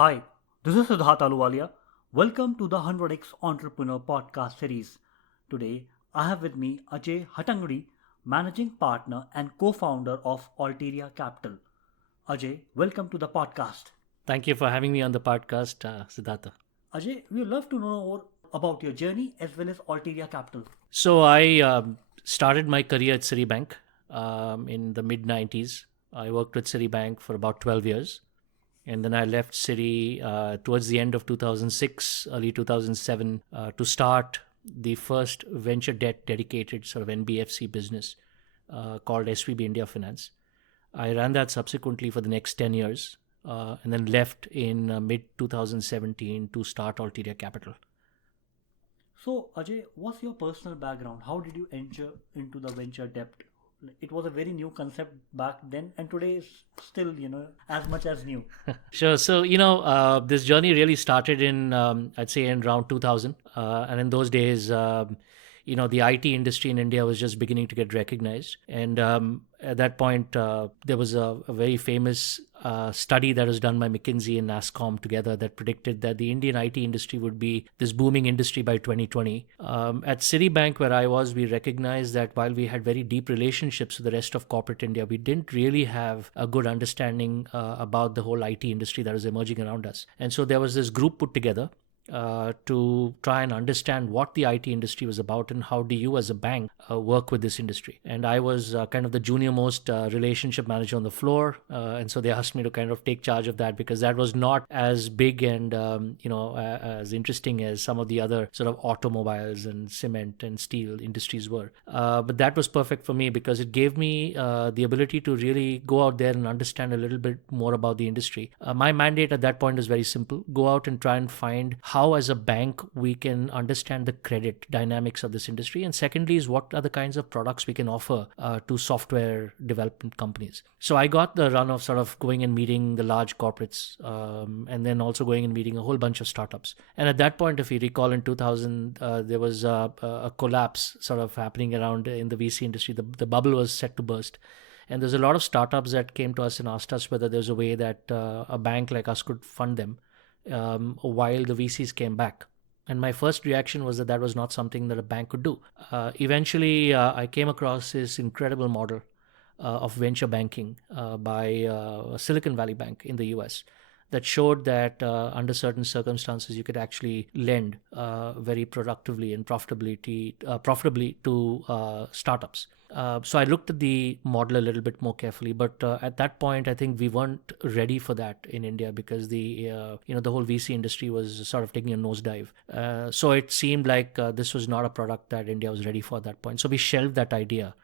Hi, this is Siddharth. Welcome to the 100x Entrepreneur podcast series. Today, I have with me Ajay Hattangdi, managing partner and co-founder of Alteria Capital. Ajay, welcome to the podcast. Thank you for having me on the podcast, Siddhartha. Ajay, we would love to know more about your journey as well as Alteria Capital. So I started my career at Citibank in the mid 90s. I worked with Citibank for about 12 years. And then I left Citi towards the end of 2006, early 2007, to start the first venture debt dedicated sort of NBFC business called SVB India Finance. I ran that subsequently for the next 10 years and then left in mid 2017 to start Alteria Capital. So, Ajay, what's your personal background? How did you enter into the venture debt? It was a very new concept back then, and today is still, as much as new. Sure. So, this journey really started in, I'd say, in around 2000. And in those days, the IT industry in India was just beginning to get recognized. And at that point, there was a very famous study that was done by McKinsey and NASSCOM together that predicted that the Indian IT industry would be this booming industry by 2020. At Citibank, where I was, we recognized that while we had very deep relationships with the rest of corporate India, we didn't really have a good understanding about the whole IT industry that was emerging around us. And so there was this group put together to try and understand what the IT industry was about and how do you as a bank work with this industry. And I was kind of the junior most relationship manager on the floor. And so they asked me to kind of take charge of that because that was not as big and, as interesting as some of the other sort of automobiles and cement and steel industries were. But that was perfect for me because it gave me the ability to really go out there and understand a little bit more about the industry. My mandate at that point was very simple. Go out and try and find how as a bank we can understand the credit dynamics of this industry, and secondly is what are the kinds of products we can offer to software development companies. So I got the run of sort of going and meeting the large corporates and then also going and meeting a whole bunch of startups. And at that point, if you recall, in 2000 there was a collapse sort of happening around in the VC industry. The bubble was set to burst. And there's a lot of startups that came to us and asked us whether there's a way that a bank like us could fund them while the VCs came back. And my first reaction was that was not something that a bank could do. Eventually, I came across this incredible model of venture banking by Silicon Valley Bank in the US that showed that under certain circumstances, you could actually lend very productively and profitably to startups. So I looked at the model a little bit more carefully, but at that point, I think we weren't ready for that in India because the whole VC industry was sort of taking a nosedive. So it seemed like this was not a product that India was ready for at that point. So we shelved that idea.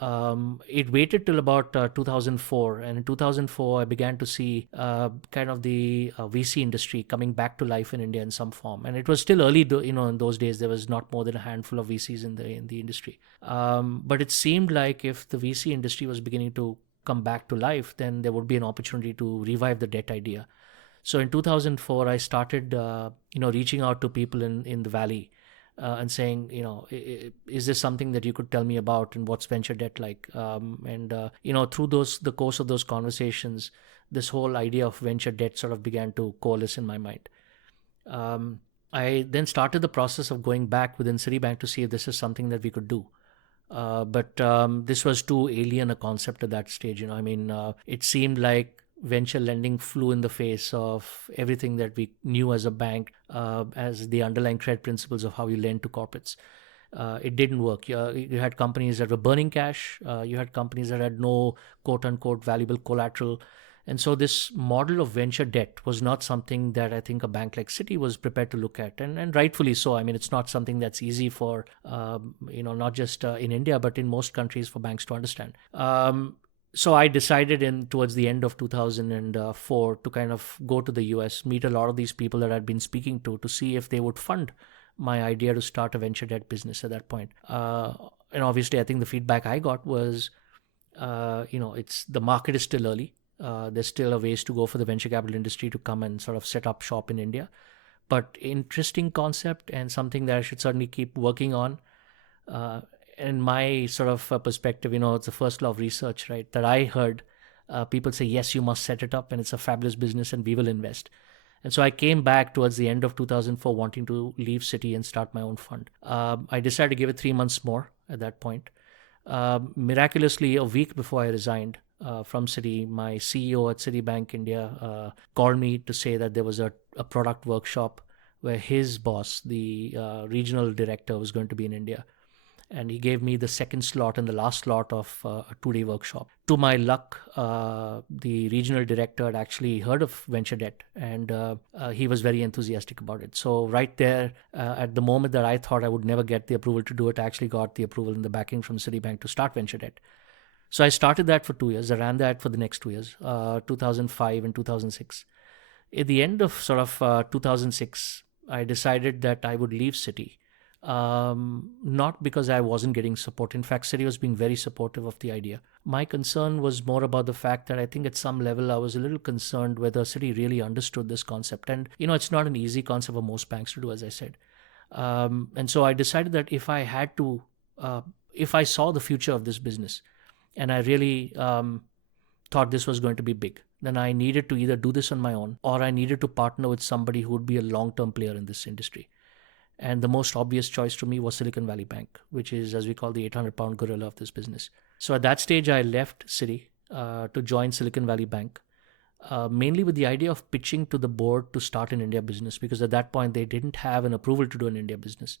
It waited till about 2004, and in 2004 I began to see kind of the VC industry coming back to life in India in some form. And it was still early, in those days there was not more than a handful of VCs in the industry. But it seemed like if the VC industry was beginning to come back to life, then there would be an opportunity to revive the debt idea. So in 2004 I started reaching out to people in the valley. And saying, is this something that you could tell me about, and what's venture debt like? Through the course of those conversations, this whole idea of venture debt sort of began to coalesce in my mind. I then started the process of going back within Citibank to see if this is something that we could do. But this was too alien a concept at that stage. It seemed like venture lending flew in the face of everything that we knew as a bank, as the underlying credit principles of how you lend to corporates. It didn't work. You had companies that were burning cash. You had companies that had no quote unquote valuable collateral. And so this model of venture debt was not something that I think a bank like Citi was prepared to look at. And rightfully so. It's not something that's easy for, not just in India, but in most countries for banks to understand. So I decided towards the end of 2004 to kind of go to the US, meet a lot of these people that I'd been speaking to see if they would fund my idea to start a venture debt business at that point. And obviously, I think the feedback I got was, the market is still early. There's still a ways to go for the venture capital industry to come and sort of set up shop in India. But interesting concept and something that I should certainly keep working on. In my sort of perspective, it's the first law of research, right? That I heard people say, yes, you must set it up and it's a fabulous business and we will invest. And so I came back towards the end of 2004 wanting to leave Citi and start my own fund. I decided to give it 3 months more at that point. Miraculously, a week before I resigned from Citi, my CEO at Citibank India called me to say that there was a product workshop where his boss, the regional director, was going to be in India. And he gave me the second slot and the last slot of a 2-day workshop. To my luck, the regional director had actually heard of venture debt, and he was very enthusiastic about it. So right there, at the moment that I thought I would never get the approval to do it, I actually got the approval and the backing from Citibank to start venture debt. So I started that for 2 years. I ran that for the next 2 years, 2005 and 2006. At the end of sort of 2006, I decided that I would leave Citi. Not because I wasn't getting support. In fact, Citi was being very supportive of the idea. My concern was more about the fact that I think at some level I was a little concerned whether Citi really understood this concept. And, it's not an easy concept for most banks to do, as I said. And so I decided that if I had to, if I saw the future of this business and I really thought this was going to be big, then I needed to either do this on my own or I needed to partner with somebody who would be a long-term player in this industry. And the most obvious choice to me was Silicon Valley Bank, which is, as we call, the 800-pound gorilla of this business. So at that stage, I left Citi to join Silicon Valley Bank, mainly with the idea of pitching to the board to start an India business, because at that point, they didn't have an approval to do an India business.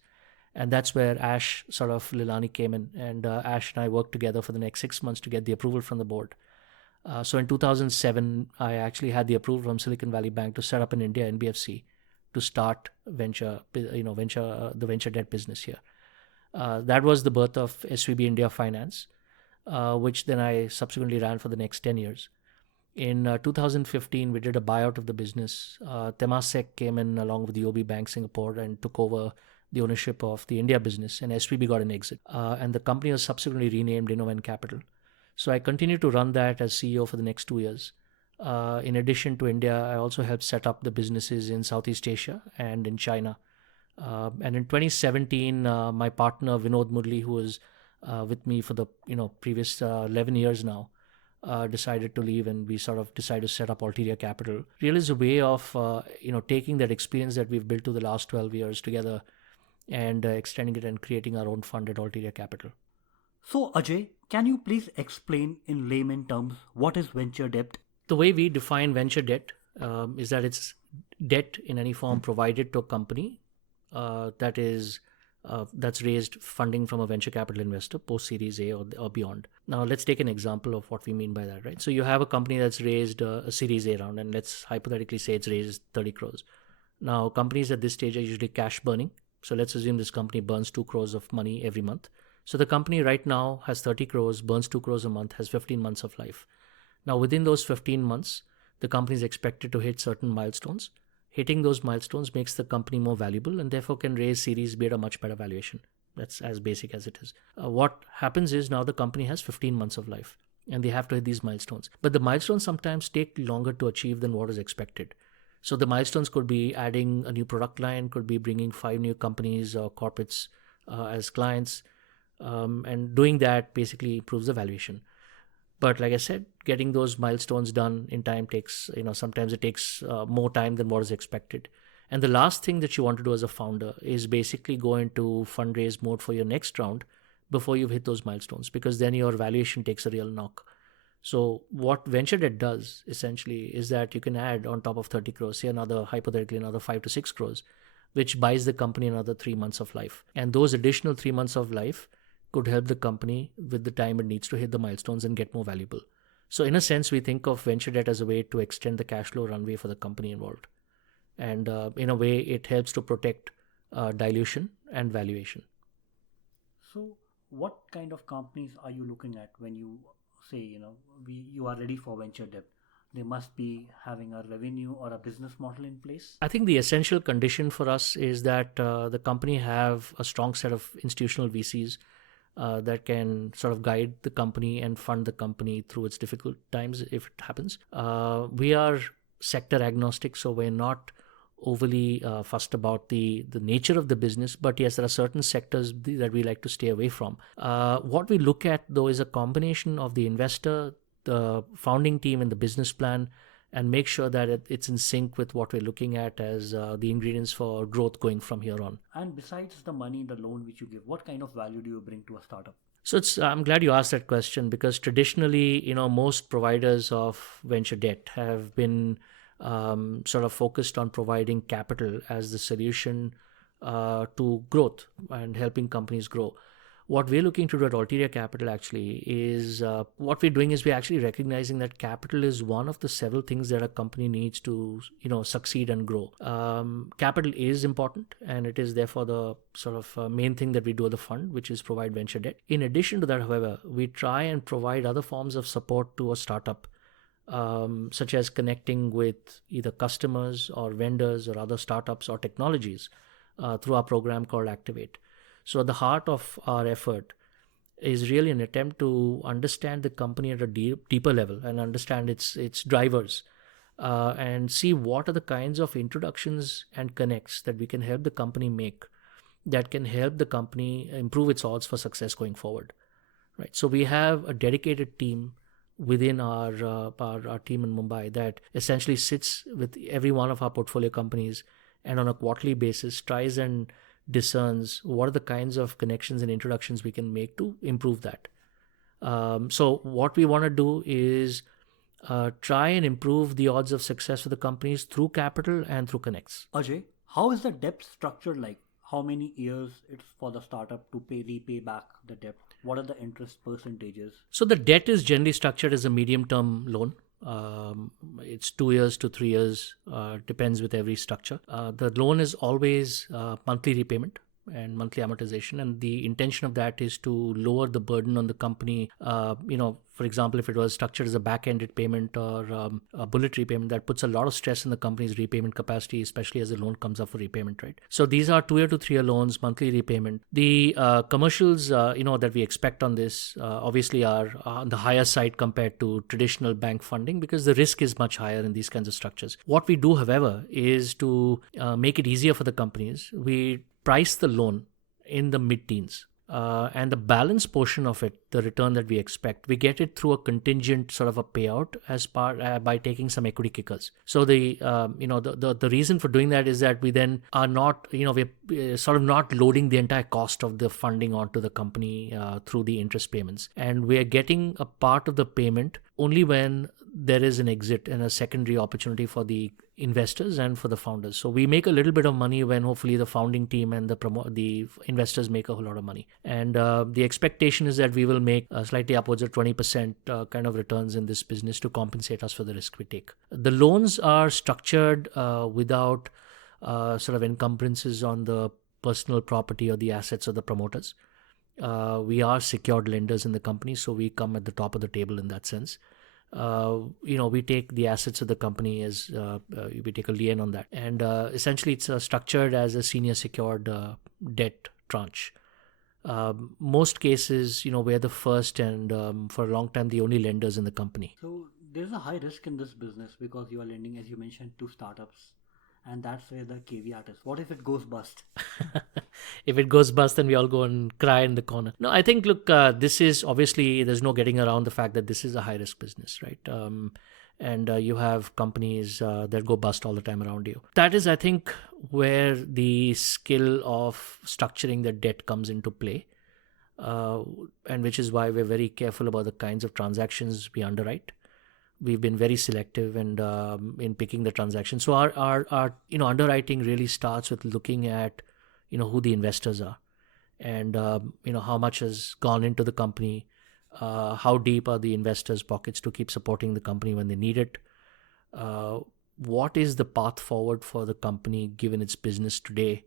And that's where Ash sort of Lilani came in, and Ash and I worked together for the next 6 months to get the approval from the board. So in 2007, I actually had the approval from Silicon Valley Bank to set up an India NBFC to start the venture debt business here. That was the birth of SVB India Finance, which then I subsequently ran for the next 10 years. In 2015, we did a buyout of the business. Temasek came in along with the UOB Bank Singapore and took over the ownership of the India business, and SVB got an exit. And the company was subsequently renamed InnoVen Capital. So I continued to run that as CEO for the next 2 years. In addition to India, I also helped set up the businesses in Southeast Asia and in China. And in 2017, my partner Vinod Murali, who was with me for the previous 11 years now, decided to leave, and we sort of decided to set up Alteria Capital. Really is a way of taking that experience that we've built to the last 12 years together and extending it and creating our own fund at Alteria Capital. So Ajay, can you please explain in layman terms what is venture debt? The way we define venture debt is that it's debt in any form provided to a company that's raised funding from a venture capital investor post Series A or beyond. Now, let's take an example of what we mean by that, right? So you have a company that's raised a Series A round, and let's hypothetically say it's raised 30 crores. Now, companies at this stage are usually cash burning. So let's assume this company burns 2 crores of money every month. So the company right now has 30 crores, burns 2 crores a month, has 15 months of life. Now, within those 15 months, the company is expected to hit certain milestones. Hitting those milestones makes the company more valuable and therefore can raise Series B at a much better valuation. That's as basic as it is. What happens is now the company has 15 months of life and they have to hit these milestones. But the milestones sometimes take longer to achieve than what is expected. So the milestones could be adding a new product line, could be bringing 5 new companies or corporates as clients. And doing that basically improves the valuation. But like I said, getting those milestones done in time takes, sometimes it takes more time than what is expected. And the last thing that you want to do as a founder is basically go into fundraise mode for your next round before you've hit those milestones, because then your valuation takes a real knock. So what venture debt does essentially is that you can add on top of 30 crores, say hypothetically another 5 to 6 crores, which buys the company another 3 months of life. And those additional 3 months of life could help the company with the time it needs to hit the milestones and get more valuable. So in a sense, we think of venture debt as a way to extend the cash flow runway for the company involved. And in a way, it helps to protect dilution and valuation. So what kind of companies are you looking at when you say, you are ready for venture debt? They must be having a revenue or a business model in place? I think the essential condition for us is that the company have a strong set of institutional VCs that can sort of guide the company and fund the company through its difficult times if it happens. We are sector agnostic, so we're not overly fussed about the nature of the business, but yes, there are certain sectors that we like to stay away from. What we look at though is a combination of the investor, the founding team and the business plan, and make sure that it's in sync with what we're looking at as the ingredients for growth going from here on. And besides the money, the loan which you give, what kind of value do you bring to a startup? So I'm glad you asked that question, because traditionally, most providers of venture debt have been sort of focused on providing capital as the solution to growth and helping companies grow. What we're looking to do at Alteria Capital actually is what we're doing is we're actually recognizing that capital is one of the several things that a company needs to, succeed and grow. Capital is important, and it is therefore the sort of main thing that we do at the fund, which is provide venture debt. In addition to that, however, we try and provide other forms of support to a startup, such as connecting with either customers or vendors or other startups or technologies through our program called Activate. So the heart of our effort is really an attempt to understand the company at a deeper level and understand its drivers, and see what are the kinds of introductions and connects that we can help the company make that can help the company improve its odds for success going forward. Right. So we have a dedicated team within our team in Mumbai that essentially sits with every one of our portfolio companies, and on a quarterly basis tries and discerns what are the kinds of connections and introductions we can make to improve that. So what we want to do is try and improve the odds of success for the companies through capital and through connects. Ajay, how is the debt structured like? How many years it's for the startup to repay back the debt? What are the interest percentages? So the debt is generally structured as a medium-term loan. It's 2 years to 3 years, depends with every structure. The loan is always monthly repayment and monthly amortization, and the intention of that is to lower the burden on the company. For example, if it was structured as a back-ended payment or a bullet repayment, that puts a lot of stress in the company's repayment capacity, especially as the loan comes up for repayment, right? So these are 2 year to 3 year loans, monthly repayment. The commercials, that we expect on this obviously are on the higher side compared to traditional bank funding, because the risk is much higher in these kinds of structures. What we do, however, is to make it easier for the companies. We price the loan in the mid-teens. And the balance portion of it, the return that we expect, we get it through a contingent sort of a payout as part by taking some equity kickers. So the reason for doing that is that we then are not, we're sort of not loading the entire cost of the funding onto the company through the interest payments, and we are getting a part of the payment only when there is an exit and a secondary opportunity for the investors and for the founders. So we make a little bit of money when hopefully the founding team and the investors make a whole lot of money. And the expectation is that we will make slightly upwards of 20% kind of returns in this business to compensate us for the risk we take. The loans are structured without sort of encumbrances on the personal property or the assets of the promoters. We are secured lenders in the company, so we come at the top of the table in that sense. We take the assets of the company as we take a lien on that, and essentially it's structured as a senior secured debt tranche. Most cases, we're the first and for a long time the only lenders in the company. So there's a high risk in this business because you are lending, as you mentioned, to startups, and that's where the caveat is. What if it goes bust? If it goes bust, then we all go and cry in the corner. No, I think, look, this is obviously, there's no getting around the fact that this is a high risk business, right? And you have companies that go bust all the time around you. That is, I think, where the skill of structuring the debt comes into play, and which is why we're very careful about the kinds of transactions we underwrite. We've been very selective and in picking the transaction. So our underwriting really starts with looking at who the investors are, and how much has gone into the company, how deep are the investors' pockets to keep supporting the company when they need it, what is the path forward for the company given its business today,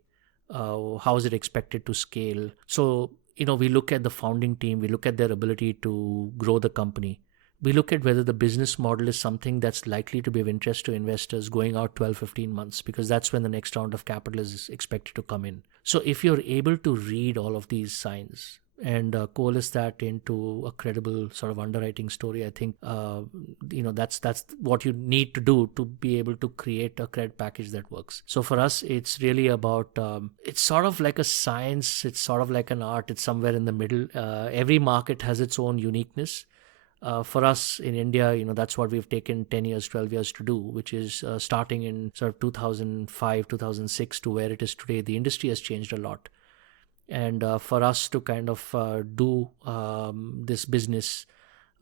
how is it expected to scale. So we look at the founding team, we look at their ability to grow the company. We look at whether the business model is something that's likely to be of interest to investors going out 12, 15 months, because that's when the next round of capital is expected to come in. So if you're able to read all of these signs and coalesce that into a credible sort of underwriting story, I think, that's what you need to do to be able to create a credit package that works. So for us, it's really about, it's sort of like a science, it's sort of like an art, it's somewhere in the middle. Every market has its own uniqueness. For us in India, that's what we've taken 10 years, 12 years to do, which is starting in sort of 2005, 2006 to where it is today. The industry has changed a lot. And for us to kind of do this business,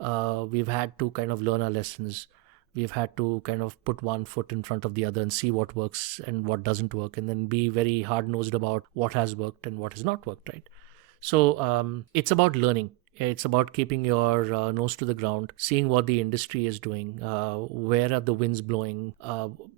we've had to kind of learn our lessons. We've had to kind of put one foot in front of the other and see what works and what doesn't work, and then be very hard-nosed about what has worked and what has not worked, right? So it's about learning. It's about keeping your nose to the ground, seeing what the industry is doing, where are the winds blowing.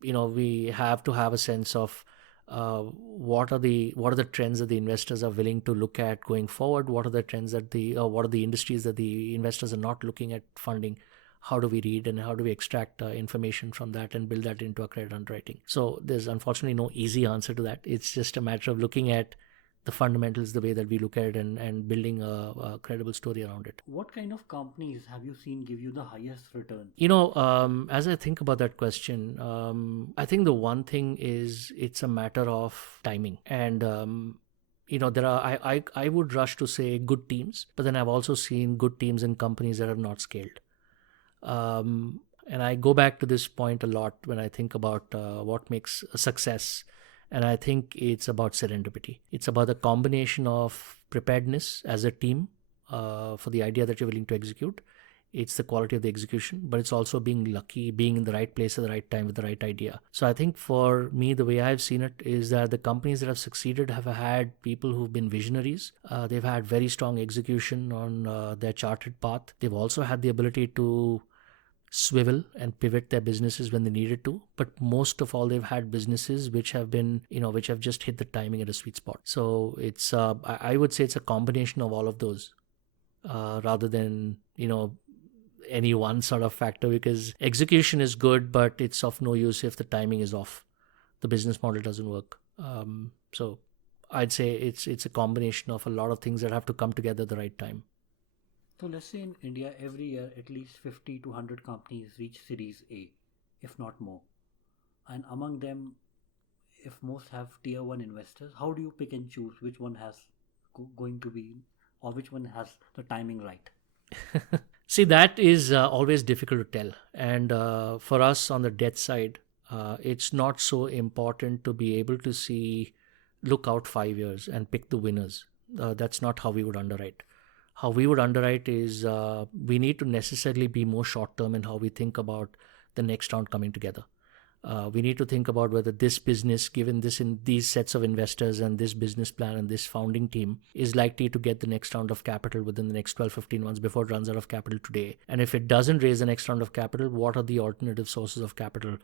We have to have a sense of what are the trends that the investors are willing to look at going forward. What are the trends that what are the industries that the investors are not looking at funding? How do we read and how do we extract information from that and build that into our credit underwriting? So there's unfortunately no easy answer to that. It's just a matter of looking at the fundamentals, the way that we look at it, and building a credible story around it. What kind of companies have you seen give you the highest return? As I think about that question, I think the one thing is it's a matter of timing. And there are, I would rush to say good teams, but then I've also seen good teams in companies that are not scaled. And I go back to this point a lot when I think about what makes a success. And I think it's about serendipity. It's about the combination of preparedness as a team for the idea that you're willing to execute. It's the quality of the execution, but it's also being lucky, being in the right place at the right time with the right idea. So I think for me, the way I've seen it is that the companies that have succeeded have had people who've been visionaries. They've had very strong execution on their charted path. They've also had the ability to swivel and pivot their businesses when they needed to, but most of all they've had businesses which have been which have just hit the timing at a sweet spot. So it's I would say it's a combination of all of those rather than any one sort of factor, because execution is good, but it's of no use if the timing is off. The business model doesn't work. So I'd say it's a combination of a lot of things that have to come together at the right time. So let's say in India, every year at least 50 to 100 companies reach Series A, if not more. And among them, if most have tier 1 investors, how do you pick and choose which one has going to be, or which one has the timing right? See, that is always difficult to tell. And for us on the debt side, it's not so important to be able to look out 5 years and pick the winners. That's not how we would underwrite. How we would underwrite is we need to necessarily be more short-term in how we think about the next round coming together. We need to think about whether this business, given these sets of investors and this business plan and this founding team, is likely to get the next round of capital within the next 12-15 months before it runs out of capital today. And if it doesn't raise the next round of capital, what are the alternative sources of capital?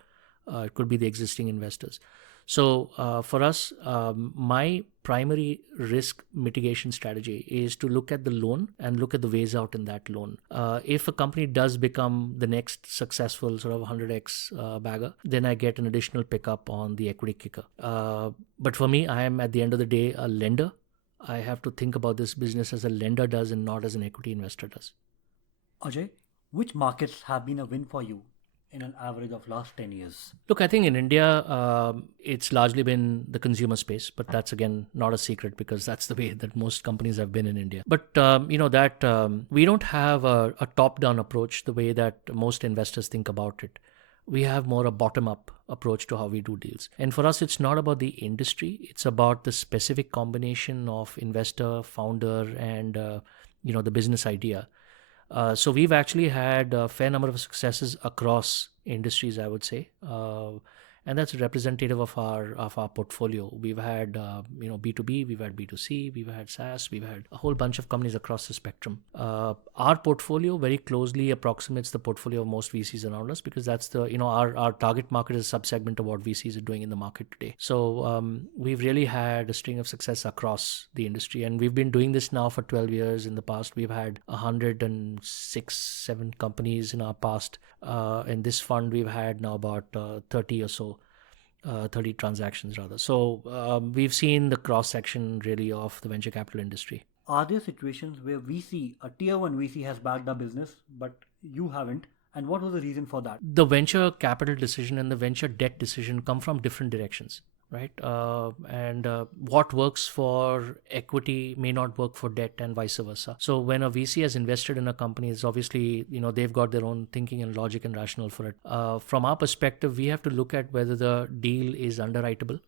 It could be the existing investors. So for us, my primary risk mitigation strategy is to look at the loan and look at the ways out in that loan. If a company does become the next successful sort of 100x bagger, then I get an additional pickup on the equity kicker. But for me, I am at the end of the day a lender. I have to think about this business as a lender does and not as an equity investor does. Ajay, which markets have been a win for you in an average of last 10 years? Look, I think in India, it's largely been the consumer space, but that's again not a secret because that's the way that most companies have been in India. But we don't have a top-down approach the way that most investors think about it. We have more a bottom-up approach to how we do deals. And for us, it's not about the industry. It's about the specific combination of investor, founder, and the business idea. So we've actually had a fair number of successes across industries, I would say, and that's representative of our portfolio. We've had B2B, we've had B2C, we've had SaaS, we've had a whole bunch of companies across the spectrum. Our portfolio very closely approximates the portfolio of most VCs around us because that's our target market is a subsegment of what VCs are doing in the market today. So we've really had a string of success across the industry, and we've been doing this now for 12 years. In the past, we've had 106-7 companies in our past. In this fund, we've had now about 30 or so. 30 transactions rather. So we've seen the cross-section really of the venture capital industry. Are there situations where a tier 1 VC has backed a business, but you haven't? And what was the reason for that? The venture capital decision and the venture debt decision come from different directions. right? And what works for equity may not work for debt, and vice versa. So when a VC has invested in a company, it's obviously, they've got their own thinking and logic and rationale for it. From our perspective, we have to look at whether the deal is underwritable,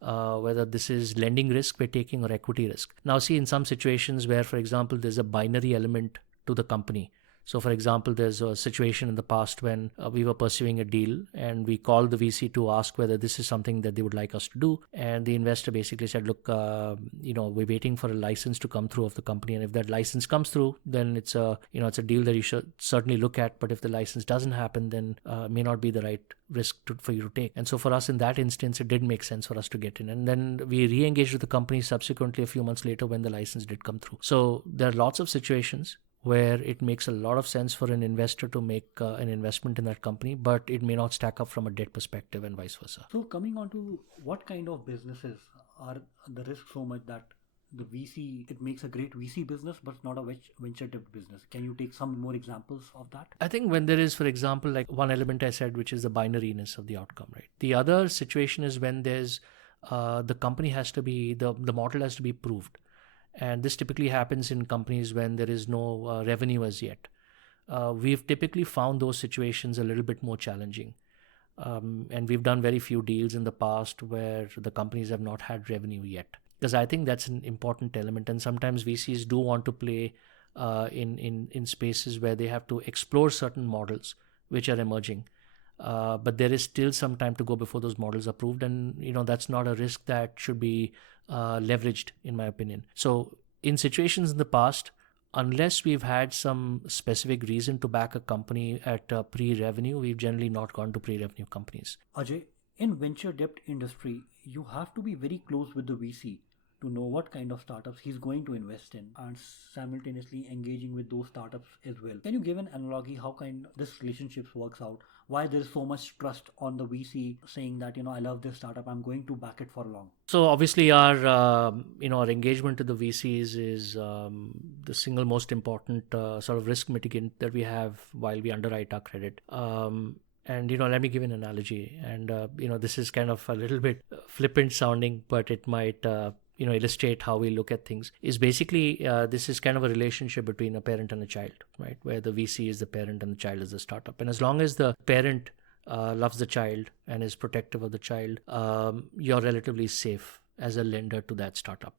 whether this is lending risk we're taking or equity risk. Now, see, in some situations where, for example, there's a binary element to the company. So, for example, there's a situation in the past when we were pursuing a deal and we called the VC to ask whether this is something that they would like us to do. And the investor basically said, look, we're waiting for a license to come through of the company. And if that license comes through, then it's a deal that you should certainly look at. But if the license doesn't happen, then may not be the right risk for you to take. And so for us in that instance, it did make sense for us to get in. And then we re-engaged with the company subsequently a few months later when the license did come through. So there are lots of situations where it makes a lot of sense for an investor to make an investment in that company, but it may not stack up from a debt perspective and vice versa. So coming on to what kind of businesses are the risk so much that the VC, it makes a great VC business, but not a venture debt business. Can you take some more examples of that? I think when there is, for example, like one element I said, which is the binariness of the outcome, right? The other situation is when there's the company has to be, the model has to be proved. And this typically happens in companies when there is no revenue as yet. We've typically found those situations a little bit more challenging. And we've done very few deals in the past where the companies have not had revenue yet. Because I think that's an important element. And sometimes VCs do want to play in spaces where they have to explore certain models which are emerging. But there is still some time to go before those models are proved. And, that's not a risk that should be leveraged, in my opinion. So in situations in the past, unless we've had some specific reason to back a company at pre-revenue, we've generally not gone to pre-revenue companies. Ajay, in venture debt industry, you have to be very close with the VC to know what kind of startups he's going to invest in and simultaneously engaging with those startups as well. Can you give an analogy how kind this relationships works out? Why there is so much trust on the VC saying that, I love this startup, I'm going to back it for long? So obviously our engagement to the VCs is the single most important sort of risk mitigant that we have while we underwrite our credit. And, let me give an analogy. And, this is kind of a little bit flippant sounding, but it might, illustrate how we look at things. Is basically, this is kind of a relationship between a parent and a child, right? Where the VC is the parent and the child is the startup. And as long as the parent loves the child and is protective of the child, you're relatively safe as a lender to that startup.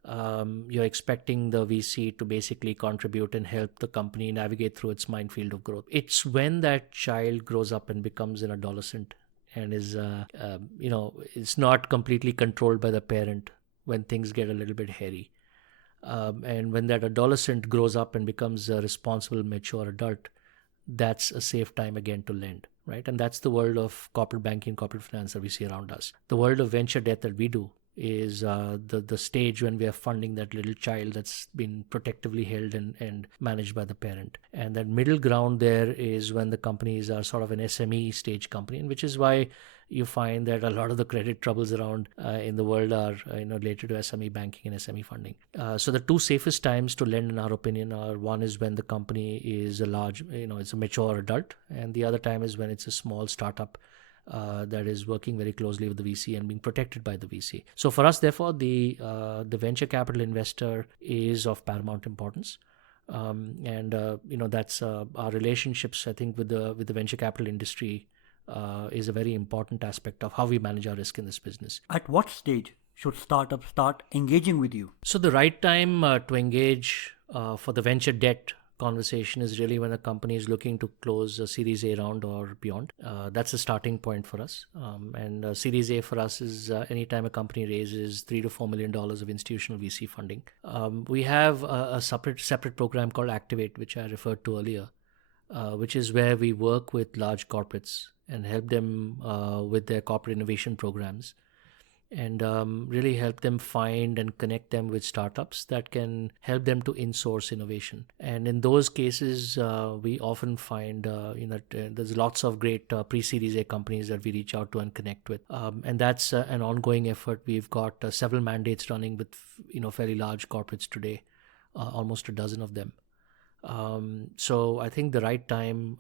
You're expecting the VC to basically contribute and help the company navigate through its minefield of growth. It's when that child grows up and becomes an adolescent and is, it's not completely controlled by the parent, when things get a little bit hairy. And when that adolescent grows up and becomes a responsible, mature adult, that's a safe time again to lend, right? And that's the world of corporate banking, corporate finance that we see around us. The world of venture debt that we do is the stage when we are funding that little child that's been protectively held and managed by the parent. And that middle ground there is when the companies are sort of an SME stage company, and which is why you find that a lot of the credit troubles around in the world are related to SME banking and SME funding. So the two safest times to lend, in our opinion, are one is when the company is a large, it's a mature adult, and the other time is when it's a small startup that is working very closely with the VC and being protected by the VC. So for us, therefore, the venture capital investor is of paramount importance. That's our relationships, I think, with the venture capital industry is a very important aspect of how we manage our risk in this business. At what stage should startups start engaging with you? So the right time to engage for the venture debt conversation is really when a company is looking to close a Series A round or beyond. That's a starting point for us. And Series A for us is anytime a company raises $3 to $4 million of institutional VC funding. We have a separate program called Activate, which I referred to earlier, which is where we work with large corporates and help them with their corporate innovation programs, and really help them find and connect them with startups that can help them to insource innovation. And in those cases, we often find there's lots of great pre-Series A companies that we reach out to and connect with. And that's an ongoing effort. We've got several mandates running with fairly large corporates today, almost a dozen of them. So I think the right time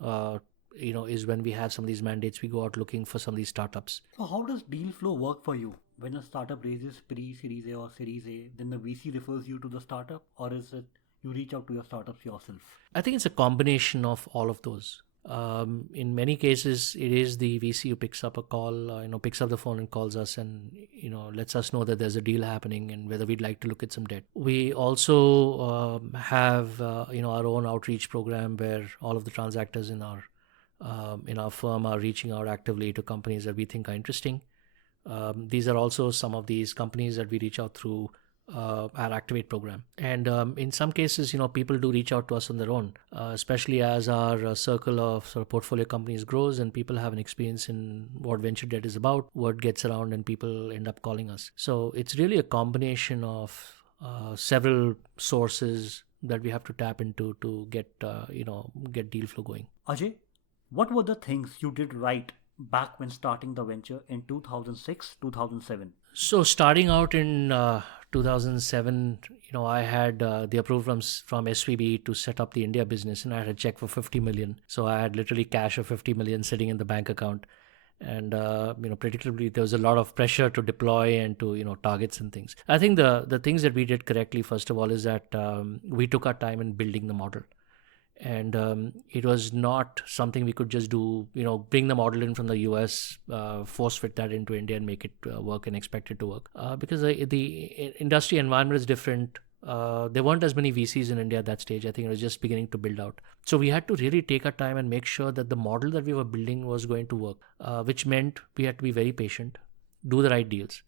is when we have some of these mandates, we go out looking for some of these startups. So how does deal flow work for you? when a startup raises pre-Series A or Series A, then the VC refers you to the startup, or is it you reach out to your startups yourself? I think it's a combination of all of those. In many cases, it is the VC who picks up a call, picks up the phone and calls us and, lets us know that there's a deal happening and whether we'd like to look at some debt. We also have, our own outreach program where all of the transactors in our firm are reaching out actively to companies that we think are interesting. These are also some of these companies that we reach out through our Activate program. And in some cases, people do reach out to us on their own, especially as our circle of sort of portfolio companies grows and people have an experience in what venture debt is about, word gets around and people end up calling us. So it's really a combination of several sources that we have to tap into to get deal flow going. Ajay, what were the things you did right back when starting the venture in 2006, 2007? So starting out in 2007, I had the approval from SVB to set up the India business, and I had a check for 50 million. So I had literally cash of 50 million sitting in the bank account. And, predictably, there was a lot of pressure to deploy and to, targets and things. I think the things that we did correctly, first of all, is that we took our time in building the model. And it was not something we could just do, bring the model in from the US, force fit that into India and make it work and expect it to work. Because the industry environment is different. There weren't as many VCs in India at that stage. I think it was just beginning to build out. So we had to really take our time and make sure that the model that we were building was going to work, which meant we had to be very patient, do the right deals.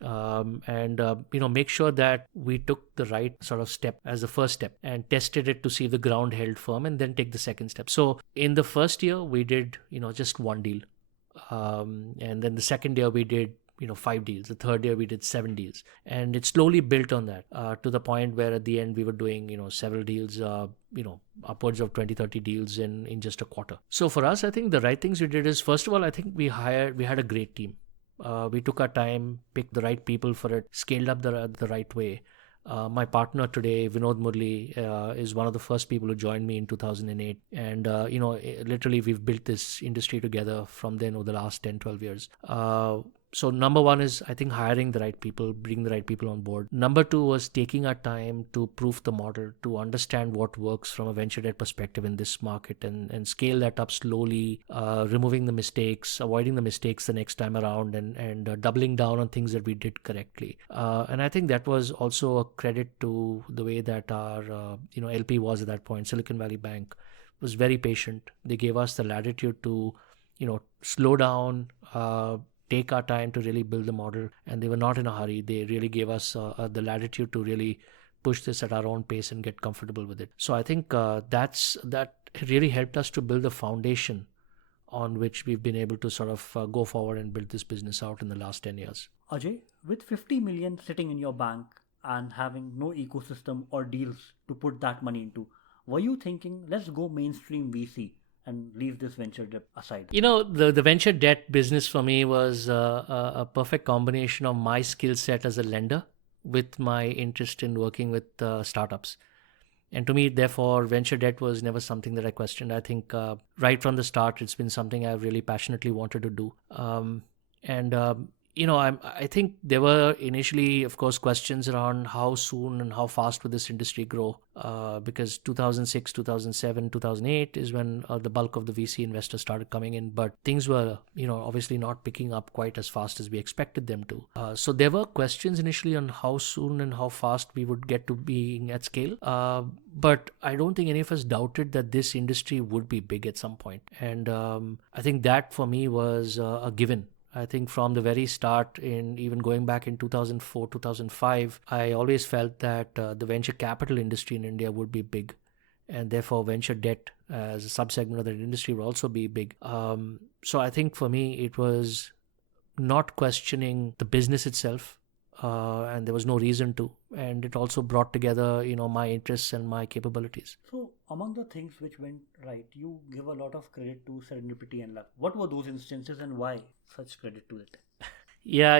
And make sure that we took the right sort of step as the first step and tested it to see if the ground held firm and then take the second step. So in the first year, we did, just one deal. And then the second year, we did 5 deals. The third year we did 7 deals, and it slowly built on that to the point where at the end we were doing several deals, upwards of 20-30 deals in just a quarter. So for us, I think the right things we did is, first of all, I think we had a great team. We took our time, picked the right people for it, scaled up the right way. My partner today, Vinod Murali, is one of the first people who joined me in 2008. And, literally we've built this industry together from then over the last 10-12 years. So number one is, I think, hiring the right people, bringing the right people on board. Number two was taking our time to prove the model, to understand what works from a venture debt perspective in this market and scale that up slowly, removing the mistakes, avoiding the mistakes the next time around and doubling down on things that we did correctly. And I think that was also a credit to the way that our LP was at that point. Silicon Valley Bank was very patient. They gave us the latitude to slow down, take our time to really build the model, and they were not in a hurry. They really gave us the latitude to really push this at our own pace and get comfortable with it. So I think that really helped us to build a foundation on which we've been able to sort of go forward and build this business out in the last 10 years. Ajay, with 50 million sitting in your bank and having no ecosystem or deals to put that money into, were you thinking, let's go mainstream VC and leave this venture debt aside? The venture debt business for me was a perfect combination of my skill set as a lender with my interest in working with startups. And to me, therefore, venture debt was never something that I questioned. I think right from the start, it's been something I've really passionately wanted to do. I think there were initially, of course, questions around how soon and how fast would this industry grow, because 2006, 2007, 2008 is when the bulk of the VC investors started coming in, but things were, obviously not picking up quite as fast as we expected them to. So there were questions initially on how soon and how fast we would get to being at scale. But I don't think any of us doubted that this industry would be big at some point. And I think that for me was a given. I think from the very start, in even going back in 2004, 2005, I always felt that the venture capital industry in India would be big, and therefore venture debt as a subsegment of that industry would also be big. So I think for me, it was not questioning the business itself, and there was no reason to. And it also brought together, my interests and my capabilities. So among the things which went right, you give a lot of credit to serendipity and luck. What were those instances and why such credit to it? Yeah,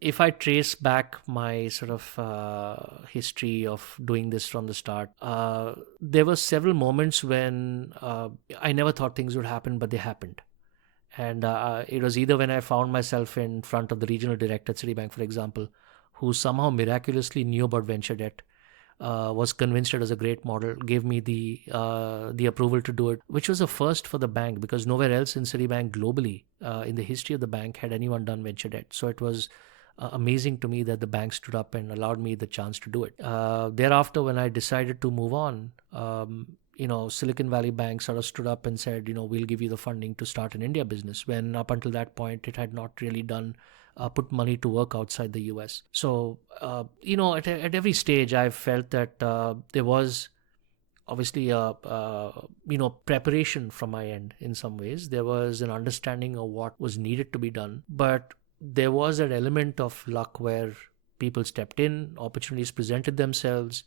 if I trace back my sort of history of doing this from the start, there were several moments when I never thought things would happen, but they happened. And it was either when I found myself in front of the regional director at Citibank, for example, who somehow miraculously knew about venture debt, was convinced it was a great model, gave me the approval to do it, which was a first for the bank because nowhere else in Citibank globally, in the history of the bank, had anyone done venture debt. So it was amazing to me that the bank stood up and allowed me the chance to do it. Thereafter, when I decided to move on, Silicon Valley Bank sort of stood up and said, we'll give you the funding to start an India business, when up until that point, it had not really put money to work outside the US. So, at every stage, I felt that there was obviously preparation from my end in some ways. There was an understanding of what was needed to be done, but there was an element of luck where people stepped in, opportunities presented themselves,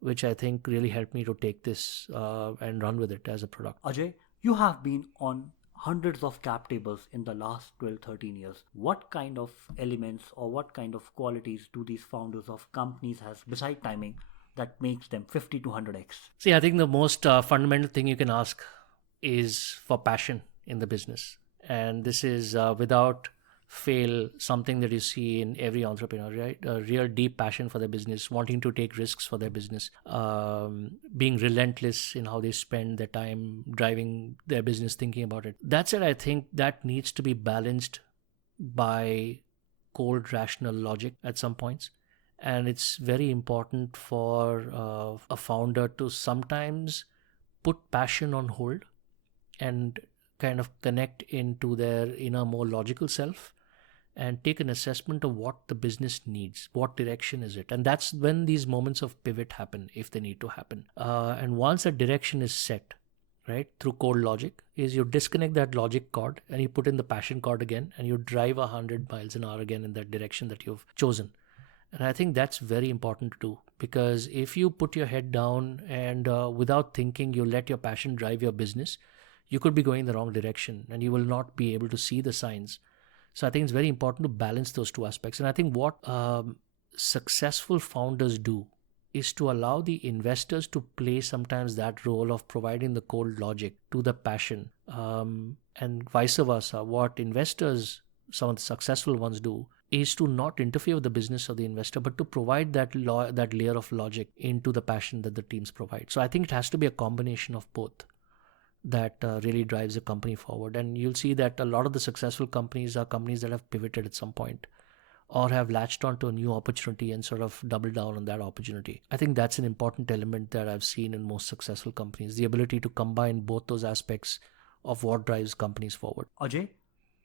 which I think really helped me to take this and run with it as a product. Ajay, you have been on hundreds of cap tables in the last 12, 13 years. What kind of elements or what kind of qualities do these founders of companies has beside timing that makes them 50 to 100x? See, I think the most fundamental thing you can ask is for passion in the business. And this is without fail something that you see in every entrepreneur, right? A real deep passion for their business, wanting to take risks for their business, being relentless in how they spend their time driving their business, thinking about it. That's it. I think that needs to be balanced by cold rational logic at some points. And it's very important for a founder to sometimes put passion on hold and kind of connect into their inner, more logical self and take an assessment of what the business needs, what direction is it. And that's when these moments of pivot happen, if they need to happen. And once a direction is set, right, through cold logic, is you disconnect that logic cord and you put in the passion cord again and you drive 100 miles an hour again in that direction that you've chosen. And I think that's very important to do, because if you put your head down and without thinking, you let your passion drive your business, you could be going in the wrong direction and you will not be able to see the signs. So I think it's very important to balance those two aspects. And I think what successful founders do is to allow the investors to play sometimes that role of providing the cold logic to the passion, and vice versa. What investors, some of the successful ones, do is to not interfere with the business of the investor, but to provide that layer of logic into the passion that the teams provide. So I think it has to be a combination of both that really drives a company forward. And you'll see that a lot of the successful companies are companies that have pivoted at some point or have latched onto a new opportunity and sort of doubled down on that opportunity. I think that's an important element that I've seen in most successful companies, the ability to combine both those aspects of what drives companies forward. Ajay,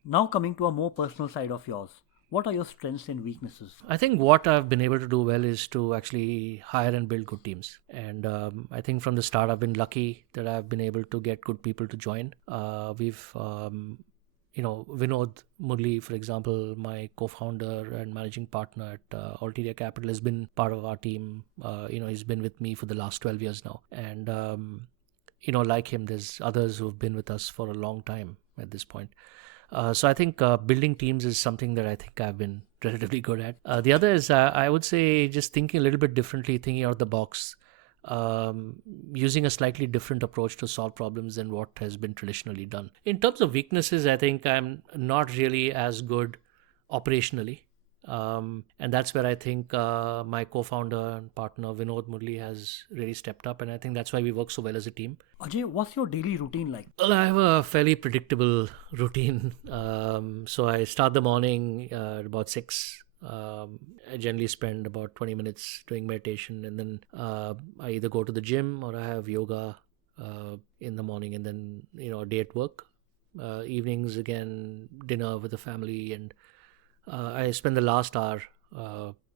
now coming to a more personal side of yours, what are your strengths and weaknesses? I think what I've been able to do well is to actually hire and build good teams. And I think from the start, I've been lucky that I've been able to get good people to join. We've Vinod, Murali, for example, my co-founder and managing partner at Alteria Capital, has been part of our team. He's been with me for the last 12 years now. And, like him, there's others who've been with us for a long time at this point. So I think building teams is something that I think I've been relatively good at. The other is, I would say, just thinking a little bit differently, thinking out of the box, using a slightly different approach to solve problems than what has been traditionally done. In terms of weaknesses, I think I'm not really as good operationally. And that's where I think my co-founder and partner Vinod, Murali, has really stepped up, and I think that's why we work so well as a team. Ajay, what's your daily routine like? Well, I have a fairly predictable routine. So I start the morning at about 6. I generally spend about 20 minutes doing meditation, and then I either go to the gym or I have yoga in the morning, and then a day at work. Evenings again, dinner with the family, and I spend the last hour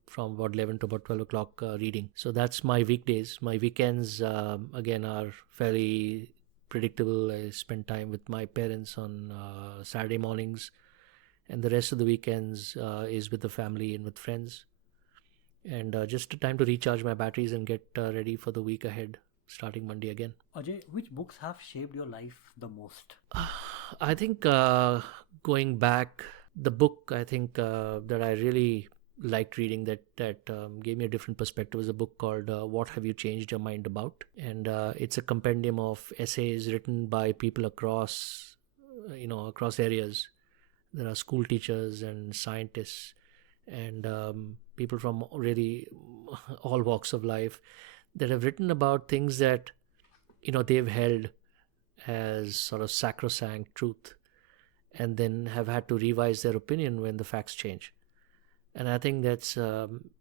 from about 11 to about 12 o'clock reading. So that's my weekdays. My weekends, again, are fairly predictable. I spend time with my parents on Saturday mornings, and the rest of the weekends is with the family and with friends. And just a time to recharge my batteries and get ready for the week ahead, starting Monday again. Ajay, which books have shaped your life the most? I think going back, the book I think that I really liked reading that gave me a different perspective is a book called What Have You Changed Your Mind About? And it's a compendium of essays written by people across across areas. There are school teachers and scientists and people from really all walks of life that have written about things that they've held as sort of sacrosanct truth, and then have had to revise their opinion when the facts change. And I think that's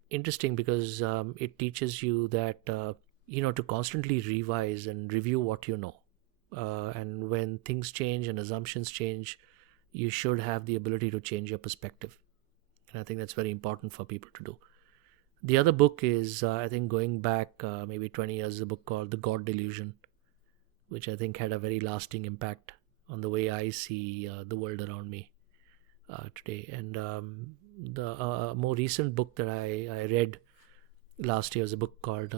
interesting because it teaches you that to constantly revise and review what you know, and when things change and assumptions change, you should have the ability to change your perspective. And I think that's very important for people to do. The other book is, I think, going back maybe 20 years, a book called The God Delusion, which I think had a very lasting impact on the way I see the world around me today. And the more recent book that I read last year is a book called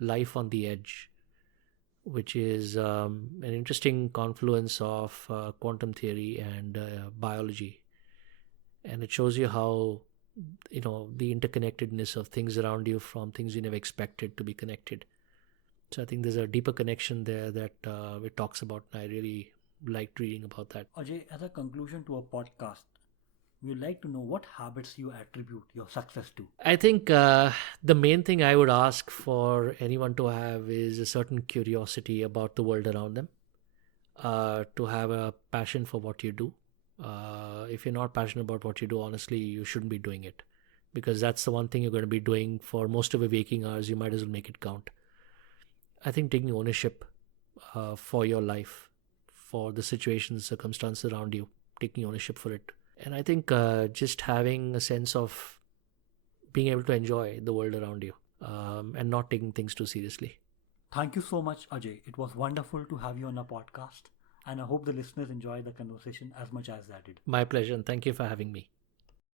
Life on the Edge, which is an interesting confluence of quantum theory and biology. And it shows you how, the interconnectedness of things around you from things you never expected to be connected. So I think there's a deeper connection there that it talks about. I really liked reading about that. Ajay, as a conclusion to our podcast, we would like to know what habits you attribute your success to. I think the main thing I would ask for anyone to have is a certain curiosity about the world around them, to have a passion for what you do. If you're not passionate about what you do, honestly, you shouldn't be doing it, because that's the one thing you're going to be doing for most of your waking hours. You might as well make it count. I think taking ownership for your life, for the situations, circumstances around you, taking ownership for it. And I think just having a sense of being able to enjoy the world around you, and not taking things too seriously. Thank you so much, Ajay. It was wonderful to have you on our podcast, and I hope the listeners enjoy the conversation as much as I did. My pleasure, and thank you for having me.